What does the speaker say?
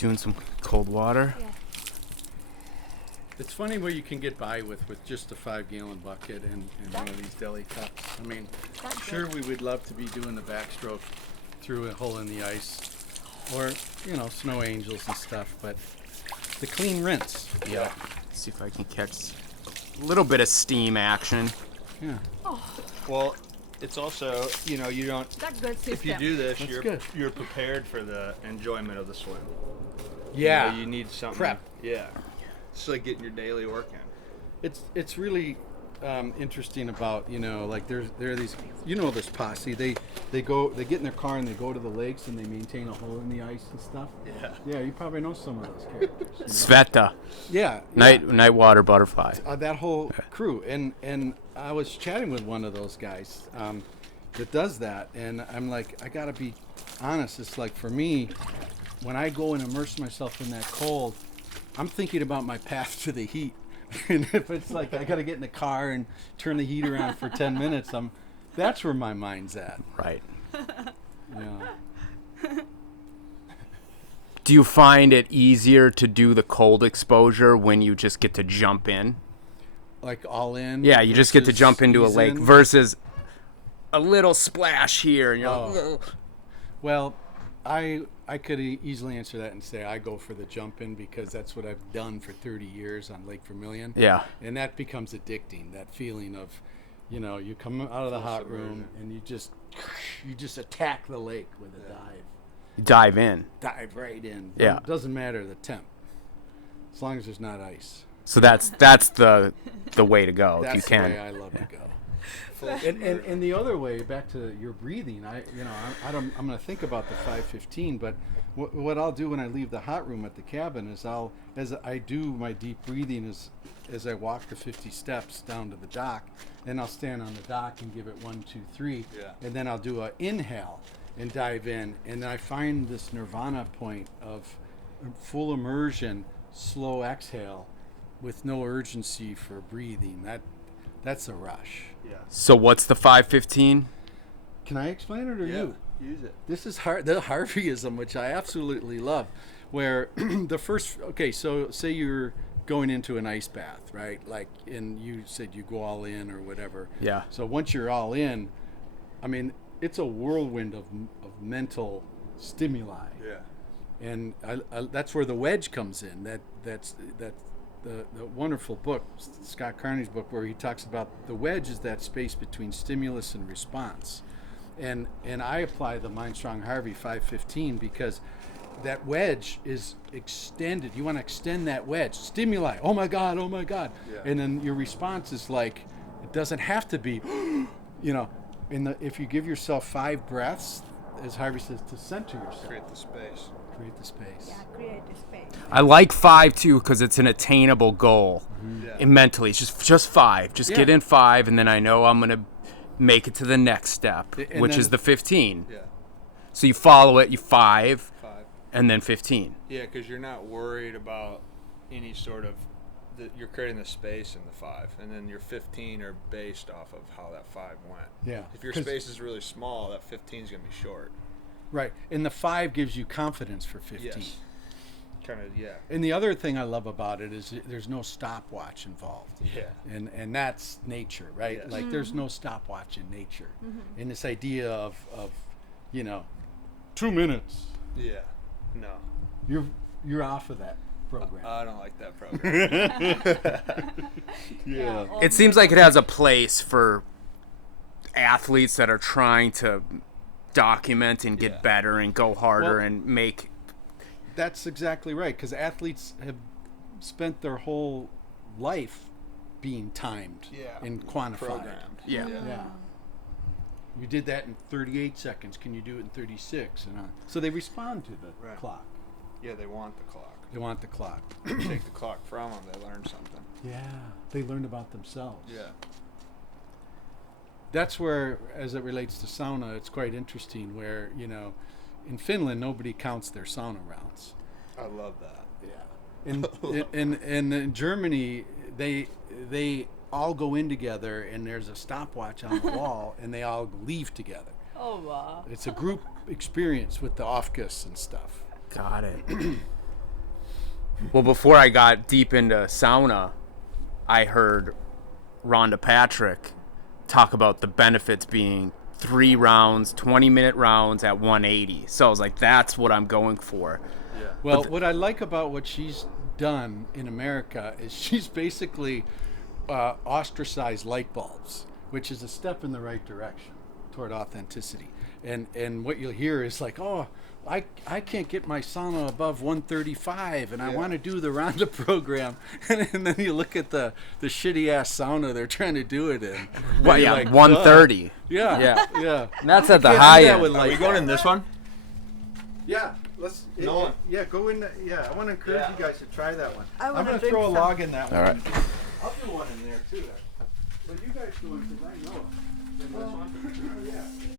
doing some cold water. Yeah. It's funny what you can get by with just a 5-gallon bucket and one of these deli cups. I mean, sure, we would love to be doing the backstroke through a hole in the ice, or snow angels and stuff, but the clean rinse. Yeah. See if I can catch a little bit of steam action. Yeah. Well, it's also, you don't. That's good system. If you do this, good. you're prepared for the enjoyment of the swim. Yeah. You need something. Prep. Yeah. It's like getting your daily work in. It's really interesting about like there are these this posse they get in their car and they go to the lakes and they maintain a hole in the ice and stuff. Yeah, you probably know some of those characters. Sveta. Yeah. Night water butterfly. That whole crew, and I was chatting with one of those guys that does that, and I'm like, I gotta be honest. It's like, for me, when I go and immerse myself in that cold, I'm thinking about my path to the heat. And if it's like I got to get in the car and turn the heat around for 10 minutes, that's where my mind's at. Right. Yeah. Do you find it easier to do the cold exposure when you just get to jump in? Like all in? Yeah, you just get to jump into a lake in? versus a little splash here. And you're like, Oh. Well, I could easily answer that and say I go for the jump in because that's what I've done for 30 years on Lake Vermilion. yeah. And that becomes addicting, that feeling of, you come out of the hot room and you just attack the lake with a dive. You dive in. Dive right in. Yeah. It doesn't matter the temp, as long as there's not ice. So that's the way to go That's if you can. the way I love to go. And the other way, back to your breathing, I'm going to think about the 5:15, but what I'll do when I leave the hot room at the cabin is as I do my deep breathing as I walk the 50 steps down to the dock, and I'll stand on the dock and give it 1, 2, 3, and then I'll do an inhale and dive in, and I find this nirvana point of full immersion, slow exhale, with no urgency for breathing. That's a rush. Yeah. So what's the 5:15? Can I explain it or you? Use it. This is the Harveyism, which I absolutely love, where so say you're going into an ice bath, right? Like, and you said you go all in or whatever. Yeah. So once you're all in, I mean, it's a whirlwind of mental stimuli. Yeah. And that's where the wedge comes in. That's the wonderful book, Scott Carney's book, where he talks about the wedge is that space between stimulus and response. And I apply the Mind Strong Harvey 5:15 because that wedge is extended. You want to extend that wedge. Stimuli. Oh my God. Yeah. And then your response is like, it doesn't have to be, if you give yourself 5 breaths, as Harvey says, to center yourself. Create the space. Create the space. Yeah, create the space. I like 5 too because it's an attainable goal. Yeah. And mentally, it's just 5. Just get in 5, and then I know I'm gonna make it to the next step, which is the 15. Yeah. So you follow it. You 5, 5. and then 15. Yeah, because you're not worried about any sort of. You're creating the space in the 5, and then your 15 are based off of how that 5 went. Yeah. If your space is really small, that 15 is gonna be short. Right, and the 5 gives you confidence for 15. Yes. Kind of, yeah. And the other thing I love about it is there's no stopwatch involved. Yeah. And that's nature, right? Yes. Like there's no stopwatch in nature. And this idea of 2 minutes, Yeah. No. you're off of that program. I don't like that program. Yeah. It seems like it has a place for athletes that are trying to document and get better and go harder and make. That's exactly right, because athletes have spent their whole life being timed and quantified. Programmed. Yeah. Yeah. You did that in 38 seconds. Can you do it in 36? So they respond to the clock. Yeah, they want the clock. They want the clock. Take the clock from them, they learn something. Yeah. They learned about themselves. Yeah. That's where, as it relates to sauna, it's quite interesting where, in Finland, nobody counts their sauna rounds. I love that. Yeah. And in Germany, they all go in together, and there's a stopwatch on the wall, and they all leave together. Oh, wow. It's a group experience with the Aufguss and stuff. Got it. Well, before I got deep into sauna, I heard Rhonda Patrick talk about the benefits being 3 rounds, 20-minute rounds at 180. So I was like, that's what I'm going for. Yeah. Well, what I like about what she's done in America is she's basically ostracized light bulbs, which is a step in the right direction toward authenticity. And what you'll hear is like, oh, I can't get my sauna above 135, and I want to do the Rhonda program. And then you look at the shitty ass sauna they're trying to do it in. Well, And you're yeah, like, 130. "Ugh." Yeah. And that's at the Can't do high that end. with Are light we going in this one? Yeah, let's. No. Yeah, go in. Yeah, I want to encourage Yeah. you guys to try that one. I I'm want a going to big throw a some. log in that one. All right. I'll do one in there too. But you guys do it because I know it. This one? Yeah.